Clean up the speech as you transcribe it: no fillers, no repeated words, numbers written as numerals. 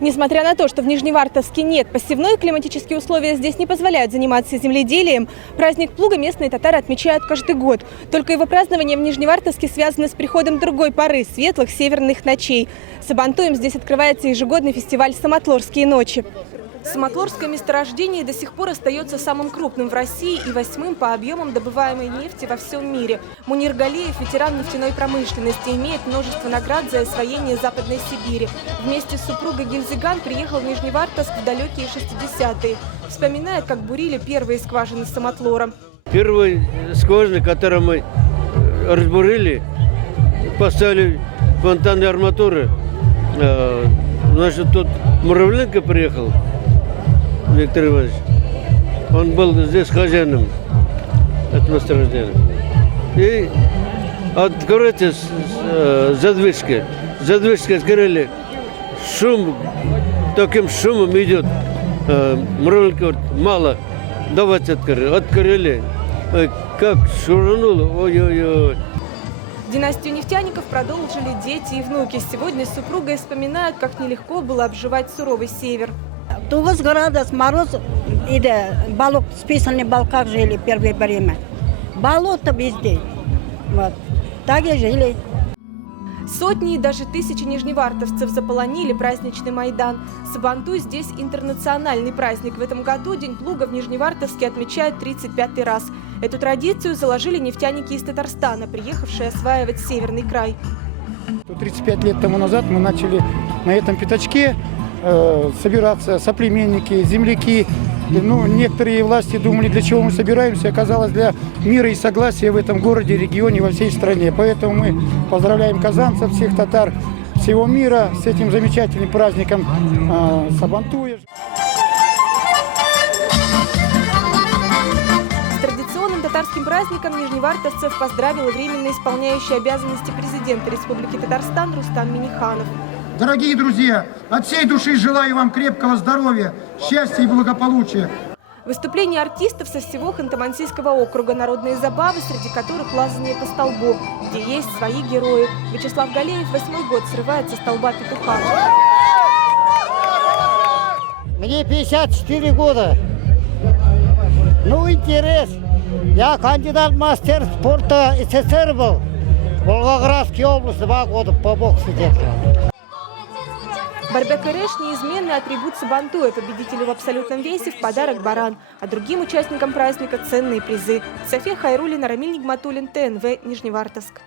Несмотря на то, что в Нижневартовске нет посевной, климатические условия здесь не позволяют заниматься земледелием. Праздник плуга местные татары отмечают каждый год. Только его празднование в Нижневартовске связано с приходом другой поры – светлых северных ночей. Сабантуем здесь открывается ежегодный фестиваль «Самотлорские ночи». Самотлорское месторождение до сих пор остается самым крупным в России и 8-м по объемам добываемой нефти во всем мире. Мунир Галеев, ветеран нефтяной промышленности, имеет множество наград за освоение Западной Сибири. Вместе с супругой Гильзиган приехал в Нижневартовск в далекие 60-е. Вспоминает, как бурили первые скважины с самотлором. Первые скважины, которые мы разбурили, поставили фонтанные арматуры. Значит, тут Муравленко приехал, Виктор Иванович. Он был здесь хозяином этого месторождения. И откройте задвижки. Задвижки открыли. Шум, таким шумом идет. Муравленко говорит, мало, давайте открыли. Открыли. Как шурануло, ой-ой-ой. Династию нефтяников продолжили дети и внуки. Сегодня с супругой вспоминают, как нелегко было обживать суровый север. 9 градусов мороз, и балок, списанный балках жили первое время. Болото везде. Вот. Так и жили. Сотни и даже тысячи нижневартовцев заполонили праздничный Майдан. Сабантуй здесь интернациональный праздник. В этом году День плуга в Нижневартовске отмечают 35-й раз. Эту традицию заложили нефтяники из Татарстана, приехавшие осваивать северный край. 35 лет тому назад мы начали на этом пятачке собираться соплеменники, земляки. Ну, некоторые власти думали, для чего мы собираемся. Оказалось, для мира и согласия в этом городе, регионе, во всей стране. Поэтому мы поздравляем казанцев, всех татар всего мира с этим замечательным праздником Сабантуя. С традиционным татарским праздником нижневартовцев поздравил временно исполняющий обязанности президента Республики Татарстан Рустам Минниханов. Дорогие друзья, от всей души желаю вам крепкого здоровья, счастья и благополучия. Выступления артистов со всего Ханты-Мансийского округа, народные забавы, среди которых лазание по столбу, где есть свои герои. Вячеслав Галеев 8-й год срывает со столба петуха. Мне 54 года. Ну, интерес. Я кандидат мастер спорта СССР был. В Волгоградской области 2 года по боксу детка. Барбек-Эреш – неизменный атрибут Сабантуя. Победителю в абсолютном весе в подарок баран, а другим участникам праздника – ценные призы. София Хайруллина, Рамиль Нигматуллин, ТНВ, Нижневартовск.